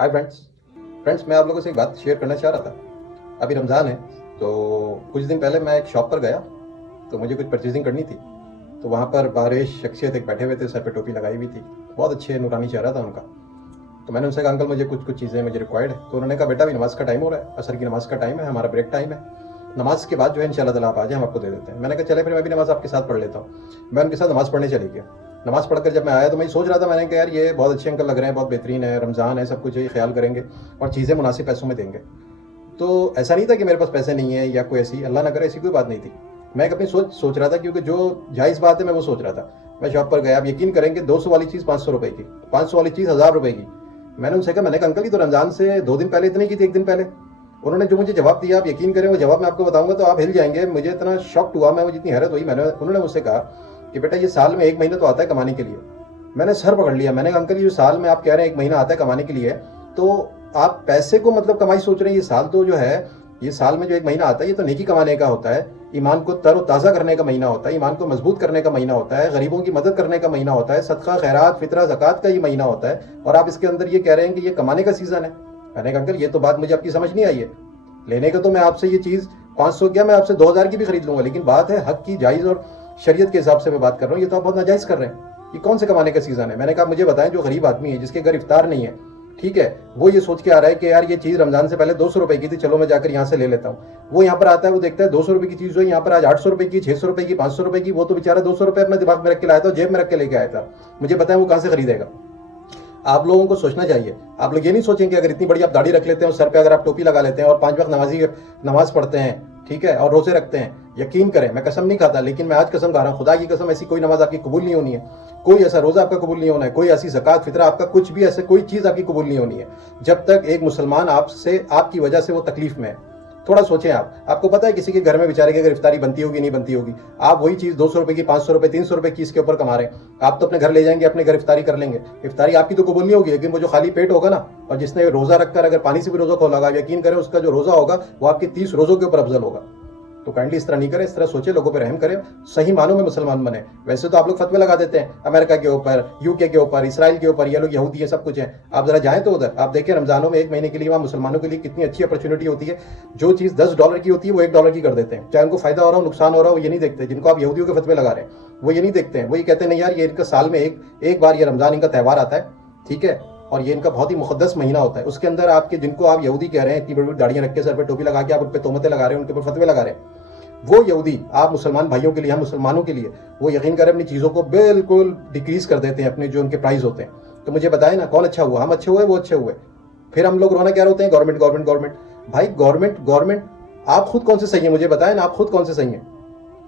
Hi friends मैं आप लोगों से एक बात शेयर करना चाह रहा था। अभी रमज़ान है तो कुछ दिन पहले मैं एक शॉप पर गया तो मुझे कुछ परचेजिंग करनी थी। तो वहाँ पर बारिश शख्सियत एक बैठे हुए थे, सर पे टोपी लगाई हुई थी, बहुत अच्छे नूरानी चेहरा था उनका। तो मैंने उनसे कहा अंकल मुझे कुछ चीज़ें मुझे रिक्वायर्ड है। तो उन्होंने कहा बेटा अभी नमाज़ का टाइम हो रहा है, असर की नमाज़ का टाइम है, हमारा ब्रेक टाइम है, नमाज के बाद जो है इंशाल्लाह ताला आप आ जाए, हम आपको दे देते हैं। मैंने कहा चले फिर मैं भी नमाज़ आपके साथ पढ़ लेता हूँ। मैं उनके साथ नमाज़ पढ़ने चली गया। नमाज़ पढ़कर जब मैं आया तो मैं सोच रहा था, मैंने कहा यार ये बहुत अच्छे अंकल लग रहे हैं, बहुत बेहतरीन है, रमज़ान है, सब कुछ ये ख्याल करेंगे और चीज़ें मुनासिब पैसों में देंगे। तो ऐसा नहीं था कि मेरे पास पैसे नहीं है या कोई ऐसी, अल्लाह ना करे ऐसी कोई बात नहीं थी। मैं एक अपनी सोच रहा था, क्योंकि जो जायज़ बात है मैं वो सोच रहा था। मैं शॉप पर गया, आप यकीन करेंगे 200 वाली चीज़ 500 रुपए की, 500 वाली चीज़ 1000 रुपए की। मैंने उनसे कहा, मैंने कहा अंकल ये तो रमज़ान से 2 दिन पहले इतनी की थी, 1 दिन पहले। उन्होंने जो मुझे जवाब दिया, आप यकीन करें वो जवाब मैं आपको बताऊंगा तो आप हिल जाएंगे। मुझे इतना शॉक्ड हुआ मैं, वो जितनी हैरत हुई। उन्होंने मुझसे कहा कि बेटा ये साल में 1 महीना तो आता है कमाने के लिए। मैंने सर पकड़ लिया। मैंने कहा अंकल ये जो साल में आप कह रहे हैं 1 महीना आता है कमाने के लिए, तो आप पैसे को मतलब कमाई सोच रहे हैं। ये साल तो जो है, ये साल में जो 1 महीना आता है ये तो नेकी कमाने का होता है, ईमान को तरोताज़ा करने का महीना होता है, ईमान को मजबूत करने का महीना होता है, गरीबों की मदद करने का महीना होता है, सदका खैरात फितरा ज़कात का ये महीना होता है। और आप इसके अंदर ये कह रहे हैं कि ये कमाने का सीज़न है। मैंने कहा अंकल ये तो बात मुझे आपकी समझ नहीं आई है। लेने का तो मैं आपसे ये चीज़ 500 क्या, मैं आपसे 2000 की भी खरीद लूंगा, लेकिन बात है हक की, जायज़ और शरीयत के हिसाब से मैं बात कर रहा हूँ। ये तो आप बहुत नाजायज़ कर रहे हैं। ये कौन से कमाने का सीज़न है? मैंने कहा मुझे बताएं, जो गरीब आदमी है जिसके घर इफ्तार नहीं है, ठीक है, वो ये सोच के आ रहा है कि यार ये चीज़ रमज़ान से पहले 200 रुपए की थी, चलो मैं जाकर यहाँ से ले लेता हूँ। वो यहाँ पर आता है, वो देखता है 200 रुपए की चीज़ जो है यहाँ पर आज 800 रुपए की, 600 रुपए की, 500 रुपए की। वो तो बेचारा 200 रुपए अपने दिमाग में रख के लाया था, जेब में रख के लेके आया था। मुझे बताएं वो कहाँ से खरीदेगा? आप लोगों को सोचना चाहिए। आप लोग ये नहीं सोचेंगे अगर इतनी बड़ी आप दाढ़ी रख लेते हैं और सर पे अगर आप टोपी लगा लेते हैं और 5 वक्त नमाज पढ़ते हैं, ठीक है, और रोजे रखते हैं, यकीन करें मैं कसम नहीं खाता, लेकिन मैं आज कसम खा रहा हूँ, खुदा की कसम, ऐसी कोई नमाज आपकी कबूल नहीं होनी है, कोई ऐसा रोजा आपका कबूल नहीं होना है, कोई ऐसी ज़कात फितरा आपका कुछ भी ऐसे कोई चीज़ आपकी कबूल नहीं होनी है जब तक एक मुसलमान आपसे आपकी वजह से वो तकलीफ में है। थोड़ा सोचें आप। आपको पता है किसी के घर में बेचारे की अगर इफ्तारी बनती होगी नहीं बनती होगी, आप वही चीज़ 200 रुपए की, 500 रुपए, 300 रुपए की इसके ऊपर कमा रहे हैं। आप तो अपने घर ले जाएंगे, अपने घर इफ्तारी कर लेंगे, इफ्तारी आपकी तो कबूल नहीं होगी, लेकिन वो जो खाली पेट होगा ना, और जिसने रोजा रखकर अगर पानी से भी रोजा खोला होगा, यकीन करें उसका जो रोजा होगा वो आपके 30 रोजों के ऊपर अफजल होगा। तो काइंडली इस तरह नहीं करें, इस तरह सोचे, लोगों पर रहम करें, सही मानों में मुसलमान बने। वैसे तो आप लोग फतवे लगा देते हैं अमेरिका के ऊपर, यूके के ऊपर, इसराइल के ऊपर, ये लोग यहूदी है, सब कुछ है। आप जरा जाएं तो उधर, आप देखें रमजानों में 1 महीने के लिए वहाँ मुसलमानों के लिए कितनी अच्छी अपॉर्चुनिटी होती है। जो चीज़ $10 की होती है वो $1 की कर देते हैं, चाहे उनको फायदा हो रहा हो नुकसान हो रहा हो, ये नहीं देखते। जिनको आप यहूदियों के फतवे लगा रहे हैं वो ये नहीं देखते हैं, वो ये कहते हैं नहीं यार ये इनका साल में एक बार ये रमजान इनका त्यौहार आता है, ठीक है, और ये इनका बहुत ही मुकद्दस महीना होता है। उसके अंदर आपके जिनको आप यहूदी कह रहे हैं, इतनी बड़ी बड़ी दाढ़ियां रख के सर पे टोपी लगा के आप उन पर तोहमतें लगा रहे हैं, उनके ऊपर फतवे लगा रहे हैं, वो यहूदी आप मुसलमान भाइयों के लिए, हम मुसलमानों के लिए, वो यकीन करें अपनी चीज़ों को बिल्कुल डिक्रीज कर देते हैं, अपने जो उनके प्राइस होते हैं। तो मुझे बताएं ना कौन अच्छा हुआ? हम अच्छे हुए, वो अच्छे हुए। फिर हम लोग रोना क्या रोते हैं, गवर्नमेंट गवर्नमेंट गवर्नमेंट। भाई गवर्नमेंट आप खुद कौन से सही है? मुझे बताएं ना, आप खुद कौन से सही हैं?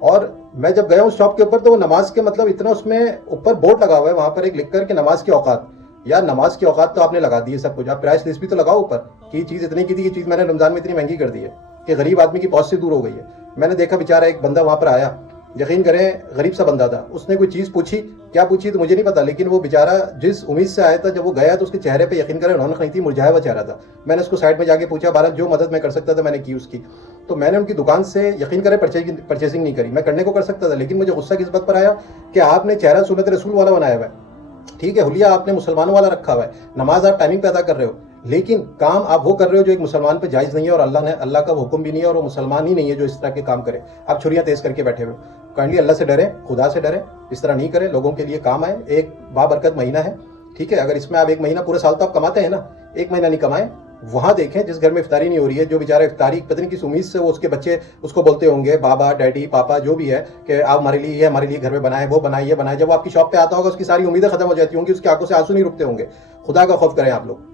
और मैं जब गया उस शॉप के ऊपर तो वो नमाज के मतलब इतना उसमें ऊपर बोर्ड लगा हुआ है, वहां पर एक लिख कर के नमाज की औकात। यार नमाज की औकात तो आपने लगा दी है सब कुछ, आप प्राइस लिस्ट भी तो लगाओ ऊपर कि ये चीज़ इतनी की थी, ये चीज़ मैंने रमजान में इतनी महंगी कर दी है कि गरीब आदमी की पहुंच से दूर हो गई है। मैंने देखा बेचारा एक बंदा वहां पर आया, यकीन करें गरीब सा बंदा था, उसने कोई चीज़ पूछी, क्या पूछी तो मुझे नहीं पता, लेकिन वो बेचारा जिस उम्मीद से आया था जब वो गया तो उसके चेहरे पे यकीन करें रौनक नहीं थी, मुरझाया हुआ चेहरा था। मैंने उसको साइड में जाके पूछा, भारत जो मदद मैं कर सकता था मैंने की उसकी। तो मैंने उनकी दुकान से यकीन करें परचेजिंग नहीं करी, मैं करने को कर सकता था, लेकिन मुझे गुस्सा किस बात पर आया कि आपने चेहरा सुन्नत रसूल वाला बनाया हुआ है, ठीक है, हुलिया आपने मुसलमानों वाला रखा हुआ है, नमाज आप टाइमिंग पे अदा कर रहे हो, लेकिन काम आप वो कर रहे हो जो एक मुसलमान पे जायज़ नहीं है, और अल्लाह का हुक्म भी नहीं है, और वो मुसलमान ही नहीं है जो इस तरह के काम करे। आप छुरियां तेज करके बैठे हुए। काइंडली अल्लाह से डरें, खुदा से डरें, इस तरह नहीं करें, लोगों के लिए काम आए। एक बाबरकत महीना है, ठीक है, अगर इसमें आप 1 महीना, पूरे साल तो आप कमाते हैं ना, 1 महीना नहीं कमाएं। वहाँ देखें जिस घर में इफ्तारी नहीं हो रही है, जो बेचारा इफ्तारी पता नहीं किस उम्मीद से वो उसके बच्चे उसको बोलते होंगे, बाबा डैडी पापा जो भी है, कि आप हमारे लिए ये हमारे लिए घर में बनाए, वो बनाए, ये बनाए। जब वो आपकी शॉप पे आता होगा उसकी सारी उम्मीदें खत्म हो जाती होंगी, उसकी आंखों से आंसू नहीं रुकते होंगे। खुदा का खौफ करें आप लोग।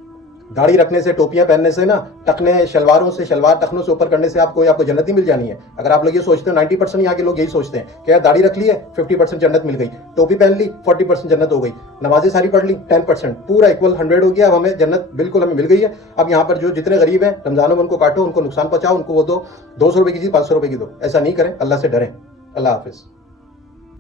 दाढ़ी रखने से, टोपियां पहनने से ना, टकने शलवारों से, शलवार टखनों से ऊपर करने से आपको जन्नत नहीं मिल जानी है। अगर आप लोग ये सोचते हो, 90% यहाँ के लोग यही सोचते हैं कि यार दाढ़ी रख ली है 50% जन्नत मिल गई, टोपी पहन ली 40% जन्नत हो गई, नमाजें सारी पढ़ ली 10%, पूरा इक्वल 100 हो गया, अब हमें जन्नत बिल्कुल हमें मिल गई है। अब यहाँ पर जो जितने गरीब हैं रमजानों में उनको काटो, उनको नुकसान पहुंचाओ, उनको वो दो 200 रुपए की चीज़ 500 रुपए की दो। ऐसा नहीं करें, अल्लाह से डरें। अल्लाह हाफिज़।